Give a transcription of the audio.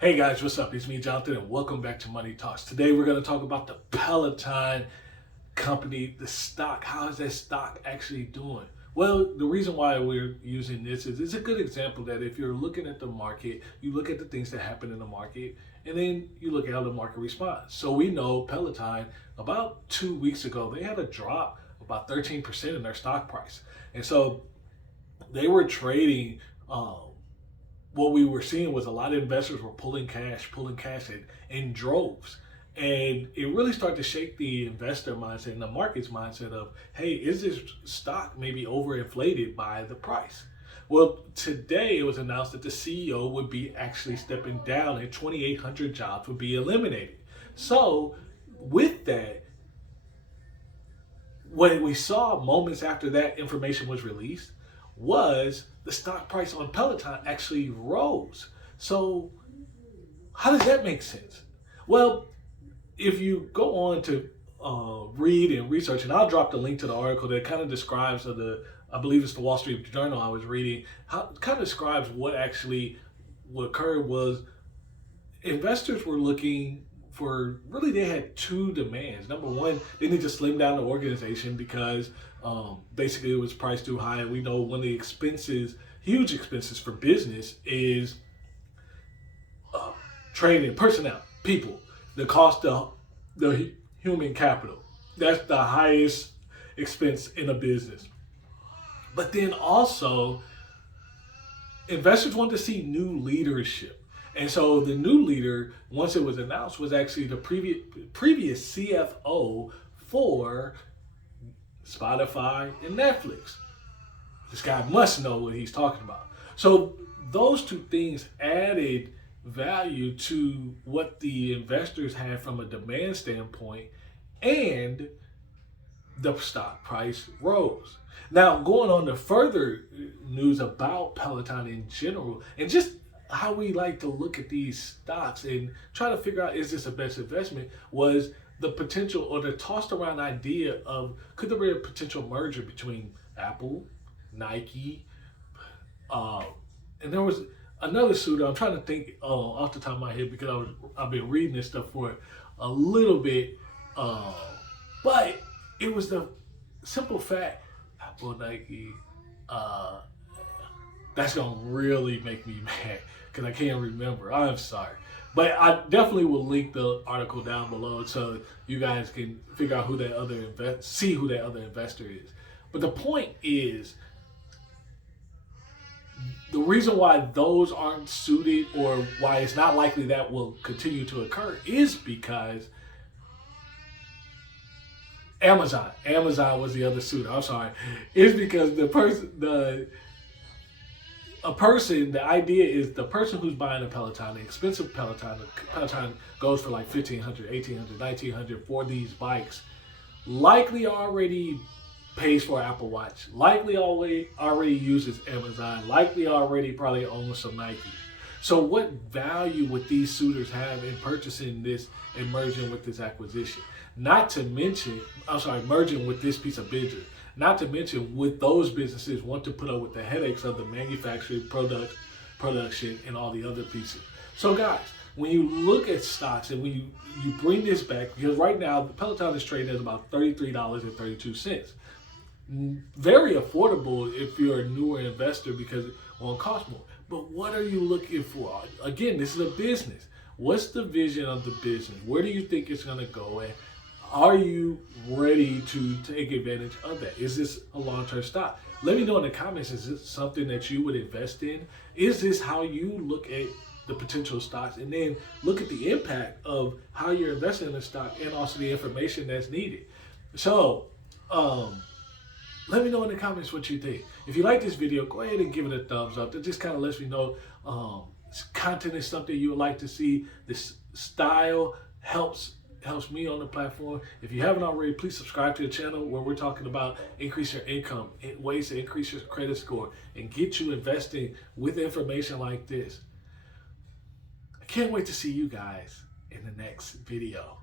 Hey guys, what's up? It's me, Jonathan, and welcome back to Money Talks. Today we're going to talk about the Peloton company, the stock. How is that stock actually doing? Well, the reason why we're using this is it's a good example that if you're looking at the market, you look at the things that happen in the market, and then you look at how the market responds. So we know Peloton, about 2 weeks ago, they had a drop about 13% in their stock price. And so they were trading. What we were seeing was a lot of investors were pulling cash in droves. And it really started to shake the investor mindset and the market's mindset of, hey, is this stock maybe overinflated by the price? Well, today it was announced that the CEO would be actually stepping down and 2,800 jobs would be eliminated. So with that, what we saw moments after that information was released was the stock price on Peloton actually rose. So how does that make sense? Well, if you go on to read and research, and I'll drop the link to the article that kind of describes I believe it's the Wall Street Journal I was reading, how it kind of describes what occurred was investors were looking for, really they had two demands. Number one, they need to slim down the organization because basically it was priced too high. And we know one of the huge expenses for business is training, personnel, people, the cost of the human capital. That's the highest expense in a business. But then also, investors want to see new leadership. And so the new leader, once it was announced, was actually the previous CFO for Spotify and Netflix. This guy must know what he's talking about. So those two things added value to what the investors had from a demand standpoint, and the stock price rose. Now, going on to further news about Peloton in general, and just how we like to look at these stocks and try to figure out, is this a best investment, was the potential or the tossed around idea of, could there be a potential merger between Apple, Nike, and there was another suitor. I'm trying to think off the top of my head because I've been reading this stuff for a little bit, but it was the simple fact, Apple, Nike, that's gonna really make me mad because I can't remember. I'm sorry. But I definitely will link the article down below so you guys can figure out who that other investor is. But the point is, the reason why those aren't suited, or why it's not likely that will continue to occur, is because Amazon was the other suitor. I'm sorry. It's because the idea is the person who's buying a Peloton, the expensive Peloton, the Peloton goes for like $1,500, $1,800, $1,900 for these bikes, likely already pays for Apple Watch, likely already uses Amazon, likely already probably owns some Nike. So what value would these suitors have in purchasing this and merging with this acquisition? Merging with this piece of business. Not to mention, would those businesses want to put up with the headaches of the manufacturing, production, and all the other pieces? So guys, when you look at stocks and when you bring this back, because right now the Peloton is trading at about $33.32. Very affordable if you're a newer investor because it won't cost more. But what are you looking for? Again, this is a business. What's the vision of the business? Where do you think it's going to go? And are you ready to take advantage of that? Is this a long-term stock? Let me know in the comments, is this something that you would invest in? Is this how you look at the potential stocks? And then look at the impact of how you're investing in the stock and also the information that's needed. So, let me know in the comments what you think. If you like this video, go ahead and give it a thumbs up. That just kind of lets me know content is something you would like to see. This style helps me on the platform. If you haven't already, please subscribe to the channel where we're talking about increase your income, ways to increase your credit score, and get you investing with information like this. I can't wait to see you guys in the next video.